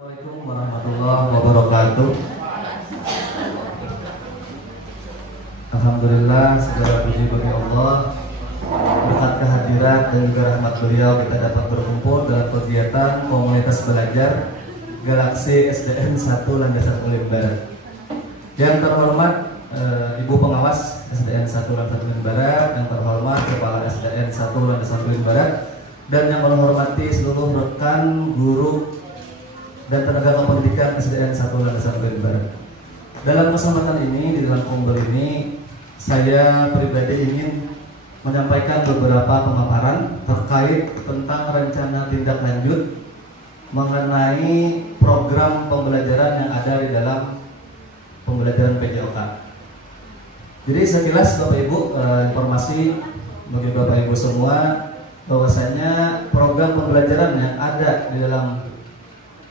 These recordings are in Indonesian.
Assalamualaikum warahmatullahi wabarakatuh. Alhamdulillah, segala puji bagi Allah. Berkat kehadiran dan juga rahmat beliau, kita dapat berkumpul dalam kegiatan komunitas belajar Galaksi SDN 1 Landasan Ulin Barat. Yang terhormat Ibu Pengawas SDN 1 Landasan Ulin Barat, yang terhormat Kepala SDN 1 Landasan Ulin Barat, dan yang menghormati seluruh rekan, guru, dan tenaga pendidikan SDN 1 Landasan Ulin Barat. Dalam kesempatan ini, di dalam kumpul ini, saya pribadi ingin menyampaikan beberapa pemaparan terkait tentang rencana tindak lanjut mengenai program pembelajaran yang ada di dalam pembelajaran PJOK. Jadi sekilas Bapak Ibu, informasi bagi Bapak Ibu semua bahwasanya program pembelajaran yang ada di dalam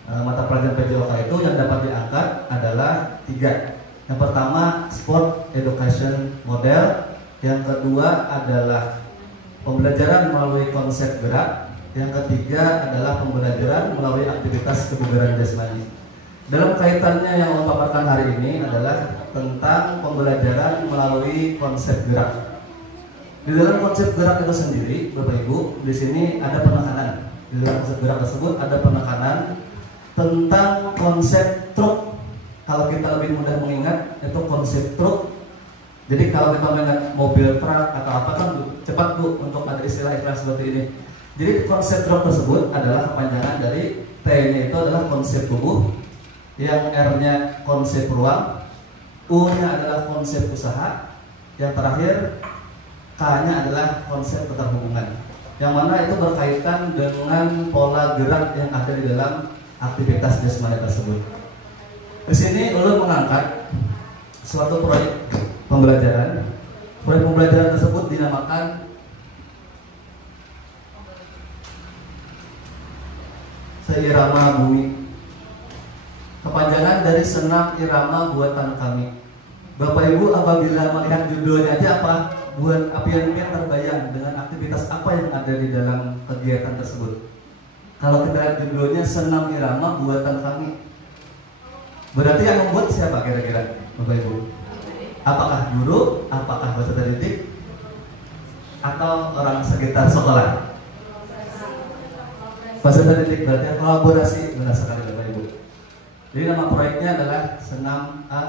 mata pelajaran PJOK itu yang dapat diangkat adalah 3. Yang pertama, Sport Education Model. Yang kedua adalah pembelajaran melalui konsep gerak. Yang ketiga adalah pembelajaran melalui aktivitas kebugaran jasmani. Dalam kaitannya yang saya paparkan hari ini adalah tentang pembelajaran melalui konsep gerak. Di dalam konsep gerak itu sendiri, Bapak Ibu, di sini ada penekanan. Di dalam konsep gerak tersebut ada penekanan tentang konsep truk. Kalau kita lebih mudah mengingat, itu konsep truk. Jadi kalau kita mengingat mobil, truk atau apa kan cepat Bu untuk ada istilah-istilah seperti ini. Jadi konsep truk tersebut adalah kepanjangan dari T-nya itu adalah konsep tubuh, yang R-nya konsep ruang, U-nya adalah konsep usaha, yang terakhir K-nya adalah konsep keterhubungan. Yang mana itu berkaitan dengan pola gerak yang ada di dalam aktivitas jasmani tersebut. Di sini ulun mengangkat suatu proyek pembelajaran. Proyek pembelajaran tersebut dinamakan Seirama Bumi. Kepanjangan dari Senam Irama Buatan Kami. Bapak Ibu apabila melihat judulnya aja apa? Buat apian-apian terbayang dengan aktivitas apa yang ada di dalam kegiatan tersebut. Kalau kita lihat judulnya Senam Irama Buatan Kami, berarti yang membuat siapa kira-kira Bapak Ibu? Apakah guru, apakah peserta didik, atau orang sekitar sekolah? Peserta didik, berarti kolaborasi benar sekali Bapak Ibu. Jadi nama proyeknya adalah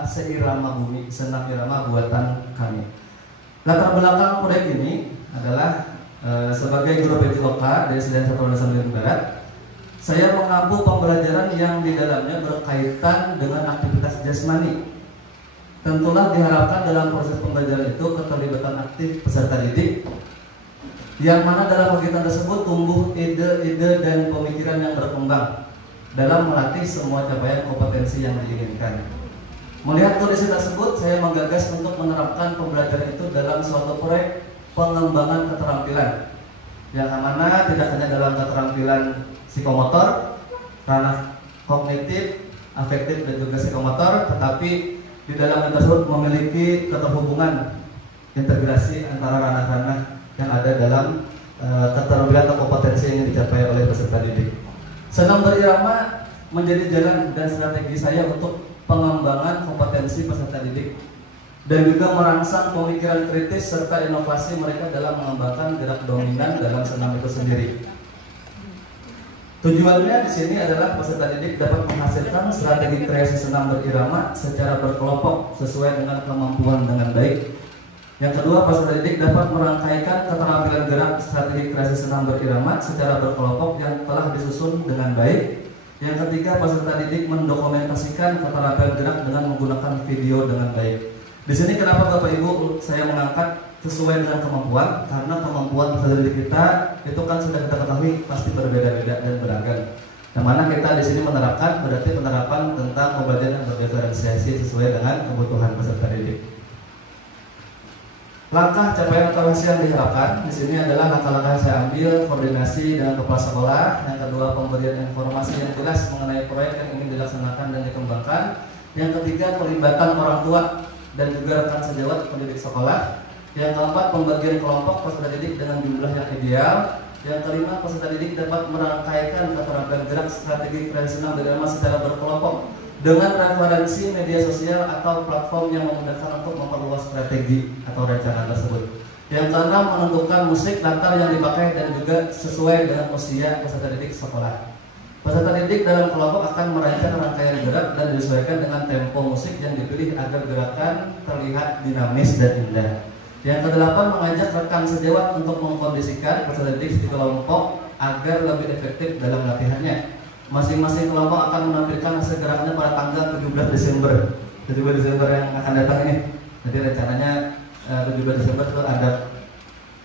Seirama Bumi, Senam Irama Buatan Kami. Latar belakang proyek ini adalah sebagai guru PJOK dari SDN 1 Landasan Ulin Barat, saya mengampu pembelajaran yang di dalamnya berkaitan dengan aktivitas jasmani. Tentulah diharapkan dalam proses pembelajaran itu keterlibatan aktif peserta didik, yang mana dalam kegiatan tersebut tumbuh ide-ide dan pemikiran yang berkembang dalam melatih semua capaian kompetensi yang diinginkan. Melihat kondisi tersebut, saya menggagas untuk menerapkan pembelajaran itu dalam suatu proyek pengembangan keterampilan, yang mana tidak hanya dalam keterampilan psikomotor, ranah kognitif, afektif, dan juga psikomotor, tetapi di dalam tersebut memiliki keterhubungan integrasi antara ranah-ranah yang ada dalam keterampilan atau kompetensi yang dicapai oleh peserta didik. Senam berirama menjadi jalan dan strategi saya untuk pengembangan kompetensi peserta didik dan juga merangsang pemikiran kritis serta inovasi mereka dalam mengembangkan gerak dominan dalam senam itu sendiri. Tujuannya di sini adalah peserta didik dapat menghasilkan strategi kreasi senam berirama secara berkelompok sesuai dengan kemampuan dengan baik. Yang kedua, peserta didik dapat merangkaikan keterampilan gerak strategi kreasi senam berirama secara berkelompok yang telah disusun dengan baik. Yang ketiga, peserta didik mendokumentasikan keterampilan gerak dengan menggunakan video dengan baik. Di sini kenapa Bapak Ibu saya mengangkat sesuai dengan kemampuan, karena kemampuan peserta didik kita itu kan sudah kita ketahui pasti berbeda-beda dan beragam. Yang mana kita di sini menerapkan berarti penerapan tentang pembelajaran yang berdiferensiasi sesuai dengan kebutuhan peserta didik. Langkah capaian atau hasil yang diharapkan di sini adalah langkah-langkah yang saya ambil koordinasi dengan kepala sekolah. Yang kedua, pemberian informasi yang jelas mengenai proyek yang ingin dilaksanakan dan dikembangkan. Yang ketiga, pelibatan orang tua dan juga rekan sejawat pendidik sekolah. Yang keempat, pembagian kelompok peserta didik dengan jumlah yang ideal. Yang kelima, peserta didik dapat merangkaikan keterampilan gerak strategi kreasi senam irama secara berkelompok dengan referensi media sosial atau platform yang memudahkan untuk memperluas strategi atau rancangan tersebut. Yang keenam, menentukan musik latar yang dipakai dan juga sesuai dengan usia peserta didik sekolah. Peserta didik dalam kelompok akan merancang rangkaian gerak dan disesuaikan dengan tempo musik yang dipilih agar gerakan terlihat dinamis dan indah. Yang kedelapan, mengajak rekan sejawat untuk mengkondisikan peserta didik di kelompok agar lebih efektif dalam latihannya. Masing-masing kelompok akan menampilkan hasil gerakannya pada tanggal 17 Desember yang akan datang ini. Jadi rencananya 17 Desember itu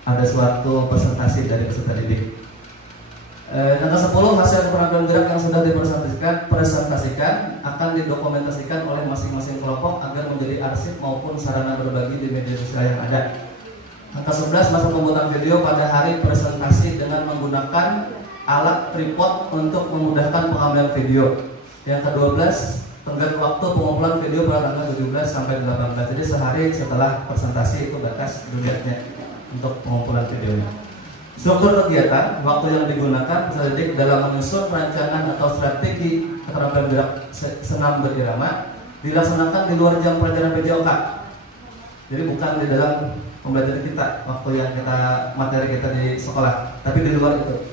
ada suatu presentasi dari peserta didik. Yang ke-10, hasil keterampilan gerak yang sudah dipresentasikan akan didokumentasikan oleh masing-masing kelompok agar menjadi arsip maupun sarana berbagi di media sosial yang ada. Yang ke-11, masa pembuatan video pada hari presentasi dengan menggunakan alat tripod untuk memudahkan pengambilan video. Yang ke-12, tenggat waktu pengumpulan video pada tanggal 17 sampai 18. Jadi sehari setelah presentasi itu batas durasinya untuk pengumpulan videonya. Struktur kegiatan, waktu yang digunakan peserta didik dalam menyusun rancangan atau strategi keterampilan gerak senam berirama dilaksanakan di luar jam pelajaran PJOK. Jadi bukan di dalam pembelajaran kita, waktu yang materi kita di sekolah, tapi di luar itu.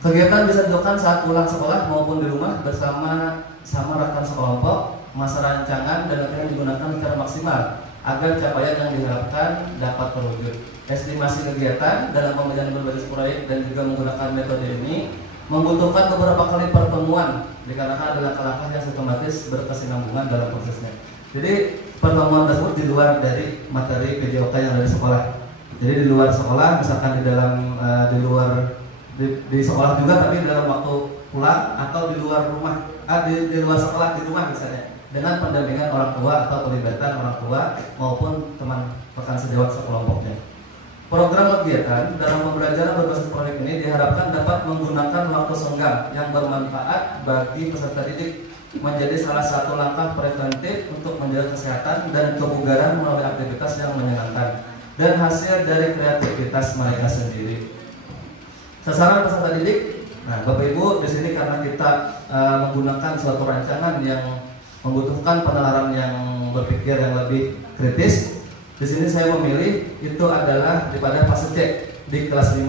Kegiatan bisa dilakukan saat pulang sekolah maupun di rumah bersama rekan sekelompok. Masa rancangan dan latihan digunakan secara maksimal agar capaian yang diharapkan dapat terwujud. Estimasi kegiatan dalam pembelajaran berbasis proyek dan juga menggunakan metode ini membutuhkan beberapa kali pertemuan dikarenakan ada langkah-langkah yang sistematis berkesinambungan dalam prosesnya. Jadi pertemuan tersebut di luar dari materi PJOK yang ada di sekolah. Jadi di luar sekolah, misalkan di sekolah juga, tapi dalam waktu pulang atau di luar rumah, di luar sekolah di rumah misalnya, dengan pendampingan orang tua atau pelibatan orang tua maupun teman rekan sejawat sekelompoknya. Program kegiatan dalam pembelajaran berbasis proyek ini diharapkan dapat menggunakan waktu senggang yang bermanfaat bagi peserta didik menjadi salah satu langkah preventif untuk menjaga kesehatan dan kebugaran melalui aktivitas yang menyenangkan dan hasil dari kreativitas mereka sendiri. Sasaran peserta didik, nah Bapak Ibu di sini karena kita menggunakan suatu rancangan yang membutuhkan penalaran yang berpikir yang lebih kritis. Di sini saya memilih itu adalah pada fase C di kelas 5.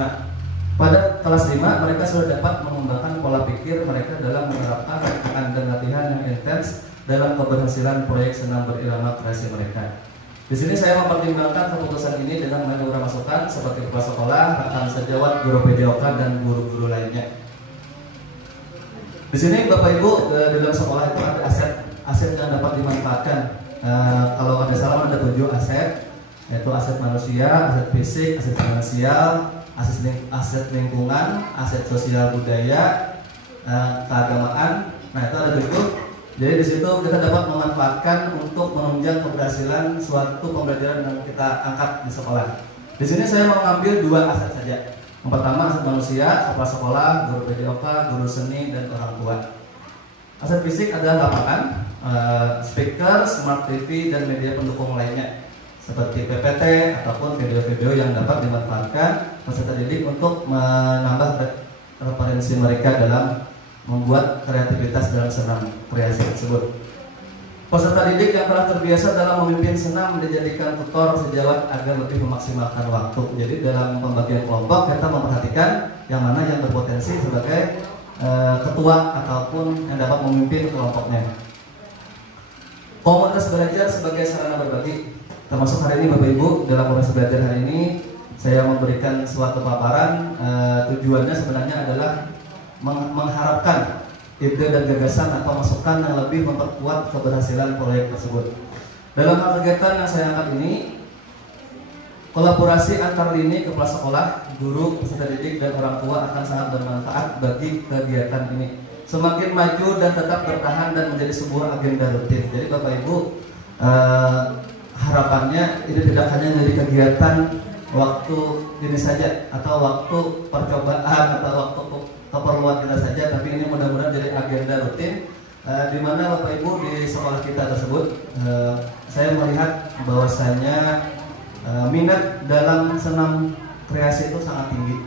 Pada kelas 5 mereka sudah dapat mengembangkan pola pikir mereka dalam menerapkan rancangan dan latihan yang intens dalam keberhasilan proyek senam berirama kreasi mereka. Di sini saya mempertimbangkan keputusan ini dengan beberapa masukan seperti kepala sekolah, rekan sejawat, guru PJOK dan guru-guru lainnya. Di sini Bapak Ibu di dalam sekolah itu ada aset yang dapat dimanfaatkan. Kalau ada salah ada 7 aset, yaitu aset manusia, aset fisik, aset finansial, aset lingkungan, aset sosial budaya, keagamaan. Nah itu ada 7. Jadi di situ kita dapat memanfaatkan untuk menunjang keberhasilan suatu pembelajaran yang kita angkat di sekolah. Di sini saya mengambil 2 aset saja. Yang pertama aset manusia, kepala sekolah, guru PJOK, guru seni dan orang tua. Aset fisik adalah lapangan, speaker, smart TV dan media pendukung lainnya seperti PPT ataupun video-video yang dapat dimanfaatkan peserta didik untuk menambah referensi mereka dalam membuat kreativitas dalam senam kreasi tersebut. Peserta didik yang telah terbiasa dalam memimpin senam dijadikan tutor sejawat agar lebih memaksimalkan waktu. Jadi dalam pembagian kelompok kita memperhatikan yang mana yang berpotensi sebagai ketua ataupun yang dapat memimpin kelompoknya. Komunitas belajar sebagai sarana berbagi, termasuk hari ini Bapak Ibu dalam komunitas belajar hari ini saya memberikan suatu paparan. Tujuannya sebenarnya adalah mengharapkan ide dan gagasan atau masukan yang lebih memperkuat keberhasilan proyek tersebut. Dalam hal kegiatan yang saya angkat ini, kolaborasi antar lini kepala sekolah, guru, peserta didik dan orang tua akan sangat bermanfaat bagi kegiatan ini. Semakin maju dan tetap bertahan dan menjadi sebuah agenda rutin. Jadi Bapak Ibu harapannya ini tidak hanya menjadi kegiatan waktu ini saja atau waktu percobaan atau waktu keperluan kita saja, tapi ini mudah-mudahan jadi agenda rutin di mana Bapak Ibu di sekolah kita tersebut saya melihat bahwasanya minat dalam senam kreasi itu sangat tinggi.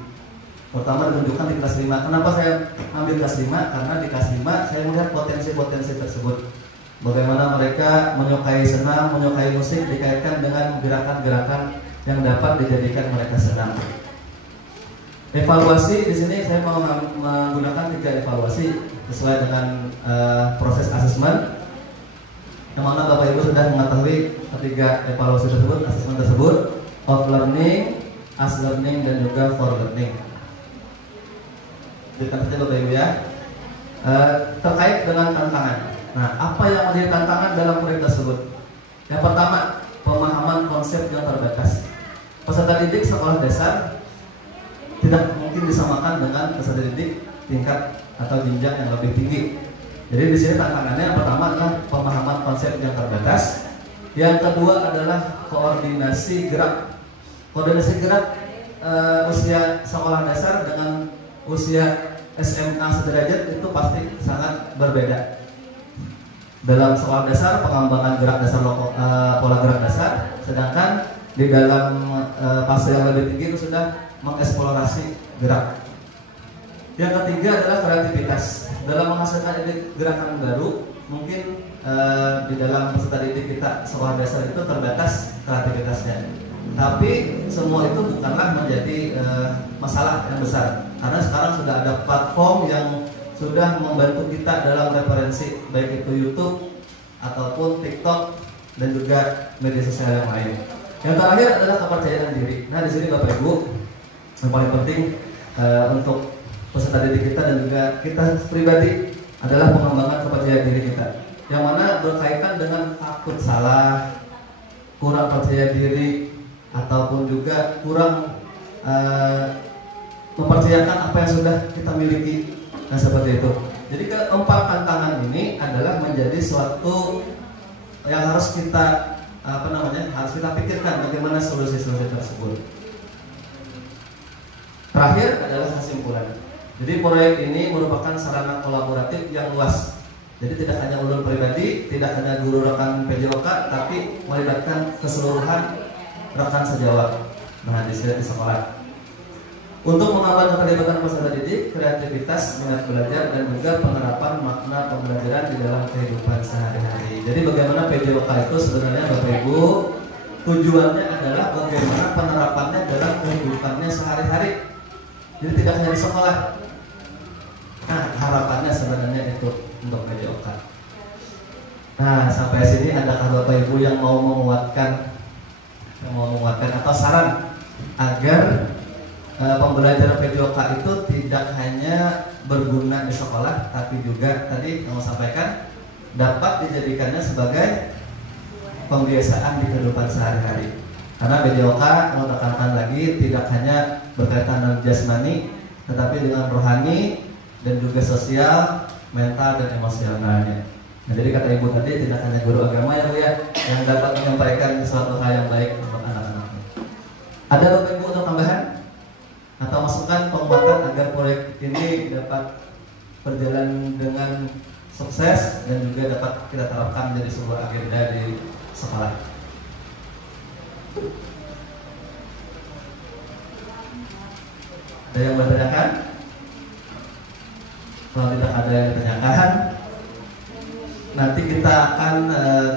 Pertama ditunjukkan di kelas 5. Kenapa saya ambil kelas 5? Karena di kelas 5 saya melihat potensi-potensi tersebut. Bagaimana mereka menyukai senam, menyukai musik dikaitkan dengan gerakan-gerakan yang dapat dijadikan mereka senang. Evaluasi di sini saya mau menggunakan 3 evaluasi sesuai dengan proses asesmen. Yang mana Bapak Ibu sudah mengetahui ketiga evaluasi tersebut, asesmen tersebut, of learning, as learning, dan juga for learning. Dikatakan saja Bapak Ibu ya. Terkait dengan tantangan. Nah, apa yang menjadi tantangan dalam proyek tersebut? Yang pertama, pemahaman konsep yang terbatas. Peserta didik sekolah dasar tidak mungkin disamakan dengan peserta didik tingkat atau jenjang yang lebih tinggi. Jadi di sini tantangannya yang pertama adalah pemahaman konsep yang terbatas. Yang kedua adalah koordinasi gerak. Koordinasi gerak usia sekolah dasar dengan usia SMA sederajat itu pasti sangat berbeda. Dalam sekolah dasar pengembangan gerak dasar pola gerak dasar, sedangkan di dalam fase yang lebih tinggi itu sudah mengeksplorasi gerak. Yang ketiga adalah kreativitas. Dalam menghasilkan gerakan baru, mungkin di dalam peserta didik kita sekolah dasar itu terbatas kreativitasnya. Tapi semua itu bukanlah menjadi masalah yang besar, karena sekarang sudah ada platform yang sudah membantu kita dalam referensi, baik itu YouTube ataupun TikTok dan juga media sosial yang lain. Yang terakhir adalah kepercayaan diri. Nah, di sini Bapak Ibu, yang paling penting untuk peserta didik kita dan juga kita pribadi adalah pengembangan kepercayaan diri kita, yang mana berkaitan dengan takut salah, kurang percaya diri, ataupun juga kurang mempercayakan apa yang sudah kita miliki. Nah, seperti itu. Jadi keempat tantangan ini adalah menjadi suatu yang harus kita harus kita pikirkan bagaimana solusi-solusi tersebut. Terakhir adalah kesimpulan. Jadi proyek ini merupakan sarana kolaboratif yang luas. Jadi tidak hanya ulun pribadi, tidak hanya guru rekan PJOK, tapi melibatkan keseluruhan rekan sejawat mahasiswa di sekolah. Untuk menambah keterlibatan peserta didik, kreativitas, minat belajar, dan juga penerapan makna pembelajaran di dalam kehidupan sehari-hari. Jadi bagaimana PJOK itu sebenarnya Bapak Ibu, tujuannya adalah bagaimana penerapannya dalam kehidupannya sehari-hari. Jadi tidak hanya di sekolah. Nah, harapannya sebenarnya itu untuk PJOK. Nah, sampai sini adakah Bapak Ibu yang mau menguatkan atau saran agar pembelajaran PJOK itu tidak hanya berguna di sekolah, tapi juga tadi yang saya sampaikan dapat dijadikannya sebagai pembiasaan di kehidupan sehari-hari. Karena PJOK mau tekankan lagi tidak hanya berkaitan dengan jasmani, tetapi dengan rohani dan juga sosial, mental dan emosionalnya. Nah, jadi kata Ibu tadi tidak hanya guru agama ya Bu ya yang dapat menyampaikan suatu hal yang baik untuk anak-anaknya. Ada Bapak Ibu untuk tambahan atau masukan penguatan agar proyek ini dapat berjalan dengan sukses dan juga dapat kita terapkan menjadi sebuah agenda di sekolah? Ada yang bertanyakan? Kalau tidak ada yang ditanyakan, nanti kita akan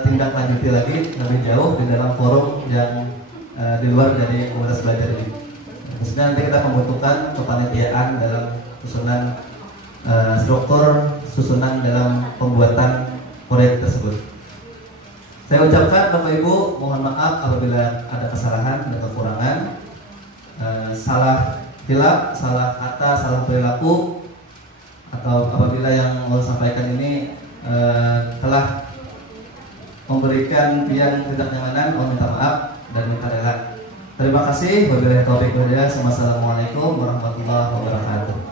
tindak lanjuti lagi lebih jauh di dalam forum yang di luar dari komunitas belajar ini. Maksudnya nanti kita membutuhkan kepanitiaan dalam susunan struktur, susunan dalam pembuatan proyek tersebut. Saya ucapkan Bapak Ibu mohon maaf apabila ada kesalahan dan kekurangan, salah hilaf, salah kata, salah perilaku, atau apabila yang mau sampaikan ini telah memberikan yang tidak nyamanan, mohon minta maaf dan minta rela. Terima kasih. Wabillahi taufiq wal hidayah. Wassalamualaikum warahmatullahi wabarakatuh.